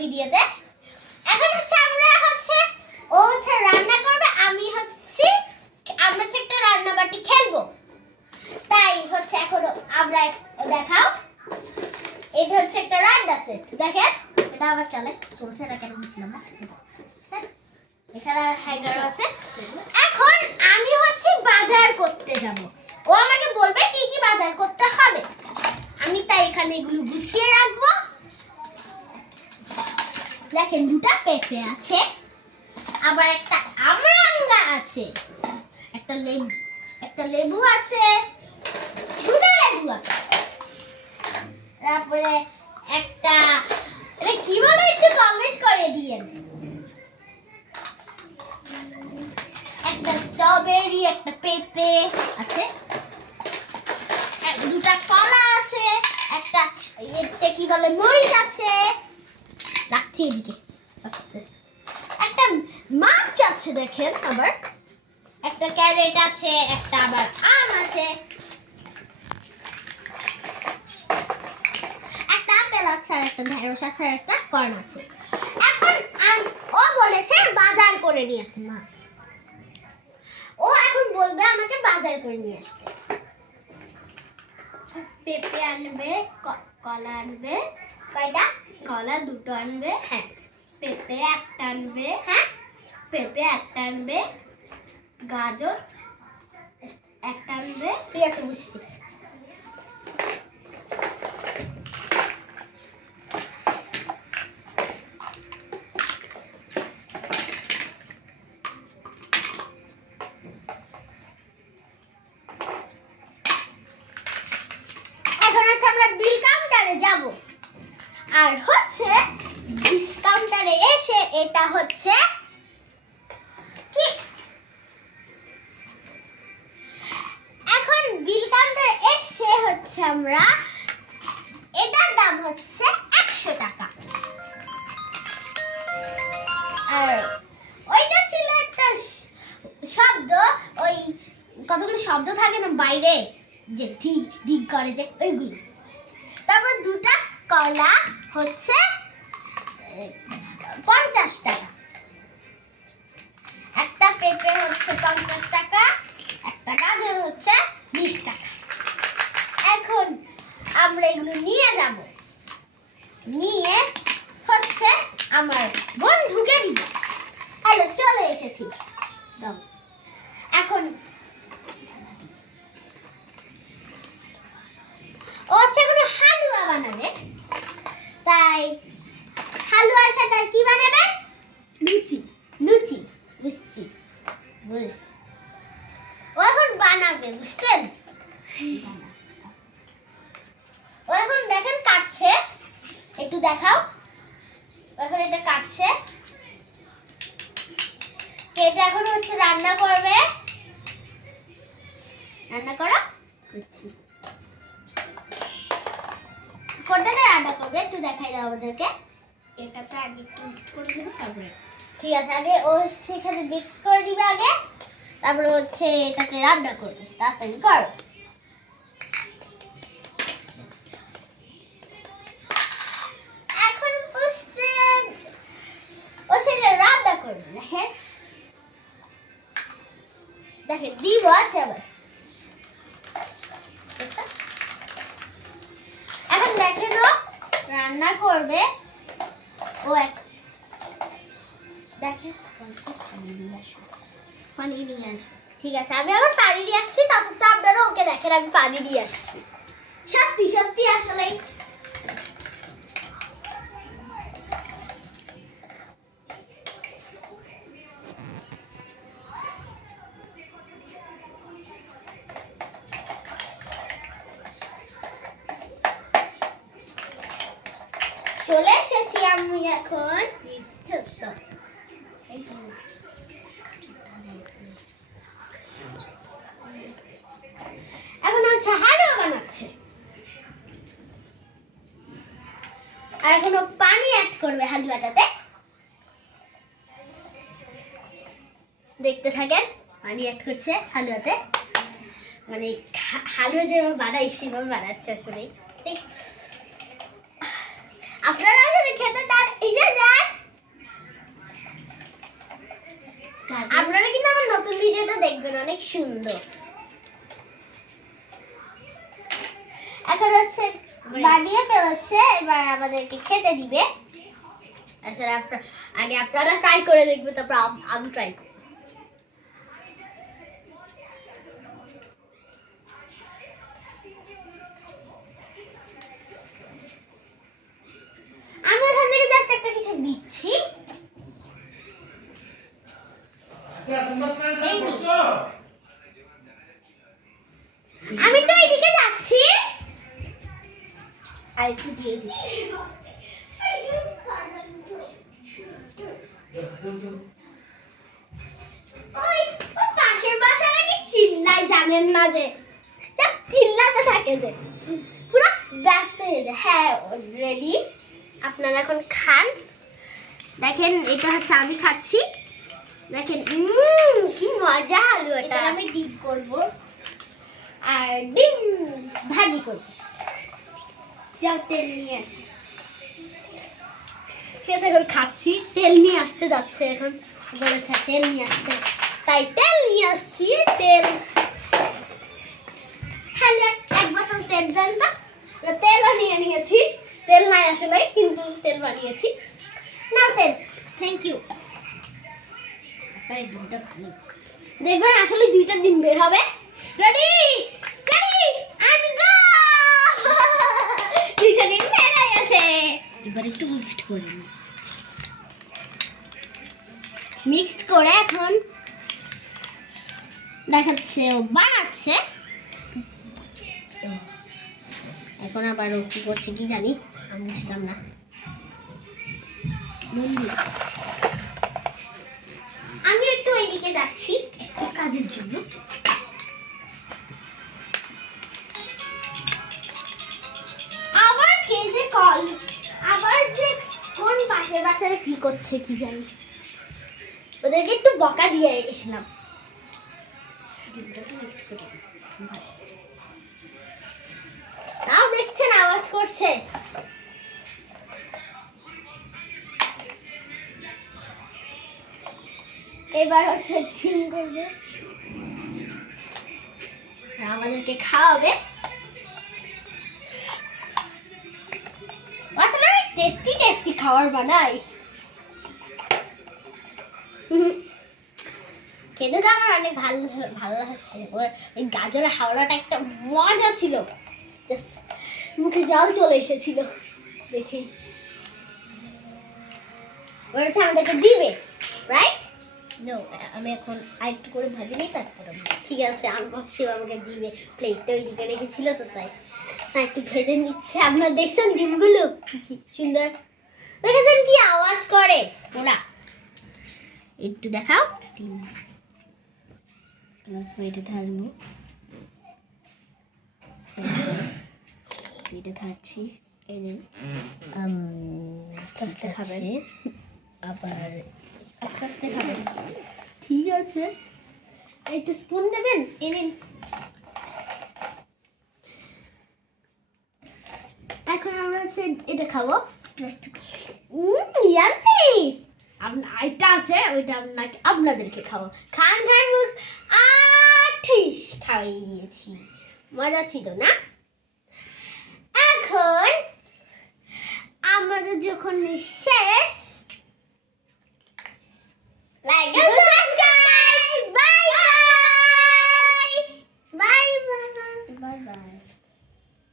ভিডিওতে। এখন হচ্ছে আমরা হচ্ছে ও হচ্ছে রান্না করবে, আমরা হচ্ছে একটা রান্না বাটি খেলবো। তাই হচ্ছে এখন আমরা দেখাও, এটা হচ্ছে একটা রান্না সেট। দেখেন এটা আবার চলছে না কেন বুঝলাম না। এখানে হ্যাঙ্গার আছে। এখন আমি হচ্ছে বাজার করতে যাব, ও আমাকে বলবে কি কি বাজার করতে হবে। আমি তাই এখানে এগুলো গুছিয়ে রাখবো। দেখেন দুটো পেঁপে আছে, আবার একটা আমরাঙ্গা আছে, একটা লেবু আছে, দুটো লেবু আছে, তারপরে একটা এটা কি বলে একটু কমেন্ট করে দিয়েন। একটা স্ট্রবেরি, একটা পেঁপে আছে, দুটো কলা আছে, একটা এতে কি বলে মরিচ আছে, রাখছি এদিকে। একটা মাছ আছে দেখেন, আবার একটা ক্যারেট আছে, একটা আবার আম আছে, একটা আপেল আছে, আর একটা ঢেঁড়স আছে, আর একটা কর্ন আছে। এখন ও বলেছে বাজার করে নিয়ে আসতে। মা ও এখন বলবে আমাকে বাজার করে নিয়ে আসতে। পেঁপে আনবে, কলা আনবে, কয়টা কলা দুটো আনবে, হ্যাঁ পেঁপে একটা আনবে, হ্যাঁ পেঁপে একটা আনবে, গাজর একটা আনবে, ঠিক আছে বুঝছি। এখন আছে আমরা বিল কাউন্টারে যাব, আর হচ্ছে বিল কাউন্টারে এসে এটা হচ্ছে কি, এখন বিল কাউন্টারে এসে হচ্ছে আমরা এটার দাম হচ্ছে 100 টাকা। আর ওইটা ছিল একটা শব্দ, ওই কতগুলো শব্দ থাকে না বাইরে যে ঠিক ঠিক করে যে ওইগুলো। তারপর দুটো কলা হচ্ছে 50 টাকা, একটা পেঁপে হচ্ছে 50 টাকা, একটা গাজর হচ্ছে 20 টাকা। এখন আমরা এগুলো নিয়ে যাব, নিয়ে হচ্ছে আমার বন্ধুকে দিব। হ্যালো চলে এসেছি। এখন ও হচ্ছে কোনো হালুয়া বানাবে, তাই হালুয়ার সাথে আর কি বানাবে, লুচি। লুচি বুঝছি, ও এখন বানাবে, বুঝছেন। ও এখন দেখেন কাটছে, একটু দেখাও। এখন এটা কাটছে, এটা এখন হচ্ছে রান্না করবে। রান্না করো করছি, কোনটা রান্না করবে একটু দেখাই দাও আমাদেরকে। এটা তো আগে একটু মিক্স করে দেবো, তারপরে ঠিক আছে আগে ও হচ্ছে এখানে মিক্স করে দিবে আগে, তারপরে হচ্ছে এটাতে রান্না করবে। তাড়াতাড়ি করো। এখন বুঝছেন ও সেটা রান্না করবে। দেখেন দেখেন দিব আছে আবার। এখন দেখেন ও রান্না করবে, ও দেখেন পানি নিয়ে আসো। ঠিক আছে আমি আবার পানি দিয়ে আসছি, তারপর তো আপনারা ওকে দেখেন আমি পানি দিয়ে আসছি। সত্যি সত্যি আসলে চলে এসেছি আমি এখন। এখন হচ্ছে হালুয়া বানাচ্ছে, আর এখন পানি অ্যাড করবে হালুয়াটাতে। দেখতে থাকেন পানি অ্যাড করছে হালুয়াতে, মানে হালুয়া যেভাবে বানাই সেভাবে বানাচ্ছে আসলে। আপনারা যদি খেতে চান এসে যান। আপনারা কিন্তু আমার নতুন ভিডিওটা দেখবেন, অনেক সুন্দর। এখন হচ্ছে বানিয়ে ফেলছে, এবার আমাদেরকে খেতে দিবে। আসলে আগে আপনারা ট্রাই করে দেখবেন, তারপর আমি ট্রাই করব। আমি ওখান থেকে জাস্ট একটা কিছু দিচ্ছি। আমি তো এইদিকে যাচ্ছি, আর একটু দিয়ে দিই। ওই পাশের বাসা নাকি চিল্লাই, জানেন না যে জাস্ট চিল্লাতে থাকে, যে পুরো ব্যস্ত হয়ে যায়। হ্যাঁ রেডি, আপনারা এখন খান। দেখেন এটা হচ্ছে আমি খাচ্ছি, দেখেন কি মজা। আলুটা আমি ডিপ করব আর ডিম ভাজি করব। যাও তেল নিয়ে আসি। ঠিক আছে, এখন খাচ্ছি। তেল নিয়ে আসতে যাচ্ছে, এখন বলেছে তেল নিয়ে আসতে, তাই তেল নিয়ে আসছি। তেল হ্যাঁ, এক বোতল তেল দেন তো। তেলও নিয়ে নিয়েছি, তেল নাই আসলে, কিন্তু তেল বানিয়েছি। নাও তেল, থ্যাংক ইউ। দেখবেন আসলে 2টা ডিম বের হবে। Ready ready and go. 2টা ডিম বের হয়ে গেছে। এবার একটু মিক্সড করে নিই। মিক্সড করে এখন দেখাচ্ছে ও বানাচ্ছে। এখন আবার ও কি করছে কি জানি, আমি বুঝলাম না। আমি একটু এইদিকে যাচ্ছি কাজের জন্য। আবার কে যে কল, আবার যে কোন পাশের বাসায় কি করছে কি জানি, ওদেরকে একটু বকা দিয়ে এসলাম। তাও দেখছেন আওয়াজ করছে। এবার হচ্ছে ডিম করবে, আমাদেরকে খাওয়াবে। আসলে আমি টেস্টি টেস্টি খাবার বানাই। খেতে তো আমার অনেক ভালো ভালো লাগছে। ওর এই গাজরের হাওড়াটা একটা মজা ছিল, জাস্ট মুখে জল চলে এসেছিল দেখেই। বলেছে আমাদেরকে দিবে, রাইট? নো, আমি এখন আরেকটু করে ভাজি নিই, তারপরে ঠিক আছে। আমি ভাবছি আমাকে দিবে, প্লেটটা ওইদিকে রেখেছিল তো তাই একটু ভেজে নিচ্ছে। আপনারা দেখছেন ডিমগুলো কি সুন্দর, দেখেছেন কি আওয়াজ করে ওরা? একটু দেখাও। এটা ধারবো, এটা ধারছি। আস্তে আস্তে খাবেন, আবার আস্তে আস্তে খাবেন, ঠিক আছে? একটু স্পুন দেবেন, এনেন। এখন আমরা হচ্ছে এটা খাবো। ইয়াম্মি। এটা আছে, ওইটা আপনাদেরকে খাবো। খান খান মুখ আঠিস খাওয়াই দিয়েছি, মজা ছিল না? এখন আমাদের যখন শেষ